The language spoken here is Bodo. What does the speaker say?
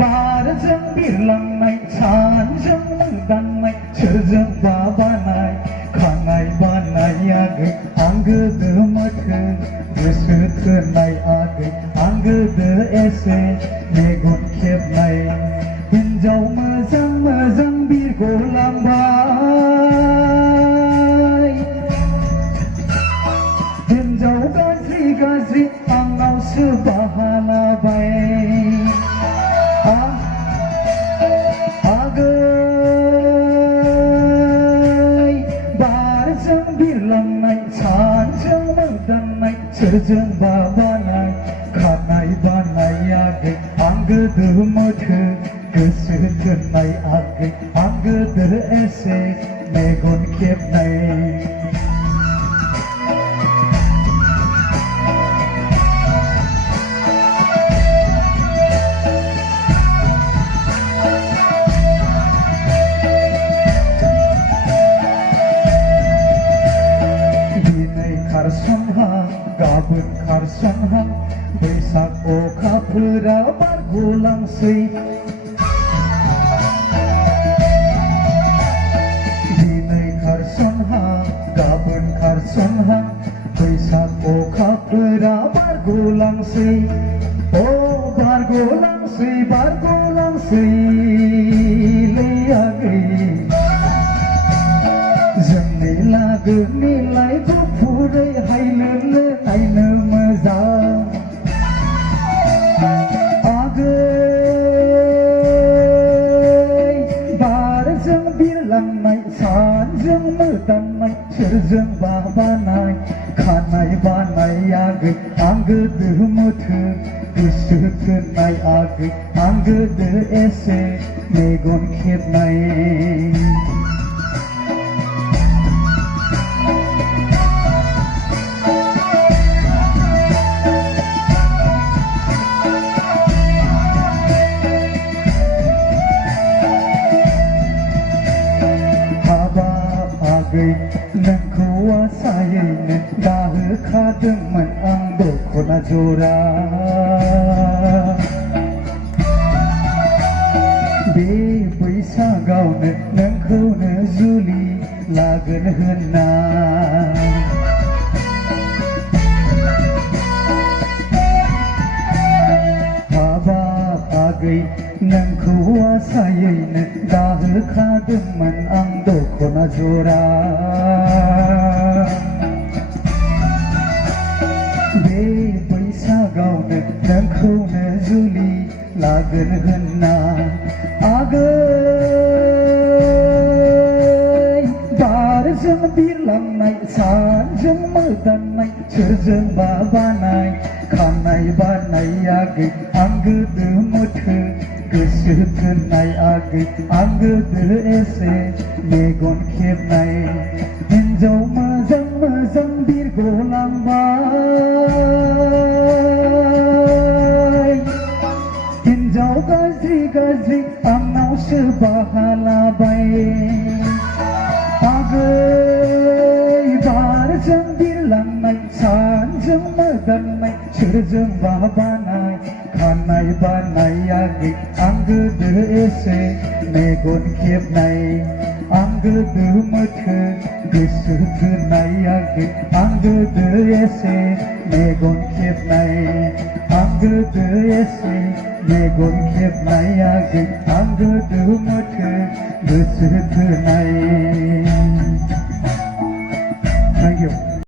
बारजों बिरलांनाय सानजों दाननाय सोरजों बाबानाय खानाय बानाय आगै आंगोदो माथो गोसो थोनाय आगै आंगोदो एसे मेगन खेबनाय हिन्जाव मोजां मोजां बिरगलांबाय हिन्जाव गाज्रि गाज्रि आंनावसो बाहा लाबाय सानजों मोदाननाय सोरजों बाबानाय खानाय बानाय आगै आंगोदो माथो गोसो थोनाय आगै आंगोदो एसे मेगन खेबनाय खारसनहां गाबोन खारसनहां बैसाग अखाफोरा बारगलांसै दिनै खारसनहां गाबोन खारसनहां बैसाग अखाफोरा बारगलांसै अ बारगलांसै बारगलांसै लै आगै जोंनि लागोनिलाय गुफुरै हायनोनो नायनो मोजां आगै बारजों बिरलांनाय सानजों मोदाननाय सोरजों बाबानाय खानाय बानाय आगै आंगोदो माथो गोसो थोनाय आगै आंगोदो एसे मेगन खेबनाय नोंखौ आसायैनो दाहोखादोंमोन आं दखना जरा बे बैसागावनो नोंखौनो जुलि लागोन होनना हाबाब आगै नोंखौ आसायैनो दाहोखादोंमोन आं दखना जरा बे बैसागावनो नोंखौनो जुलि लागोन होनना आगै बारजों बिरलांनाय सानजों मोदाननाय सोरजों बाबानाय खानाय बानाय आगै आंगोदो माथो गोसो थोनाय आगै आंगोदो एसे मेगन खेबनाय हिन्जाव मोजां मोजां बिरगलांबाय हिन्जाव गाज्रि गाज्रि आंनावसो बाहा लाबाय आगै बारजों बिरलांनाय सानजों मोदाननाय सोरजों बाबानाय खानाय बानाय आगै आंगोदो एसे मेगन खेबनाय आंगोदो माथो गोसो थोनाय आगै आंगोदो एसे मेगन खेबनाय आंगोदो एसे मेगन खेबनाय आगै आंगोदो माथो गोसो थोनाय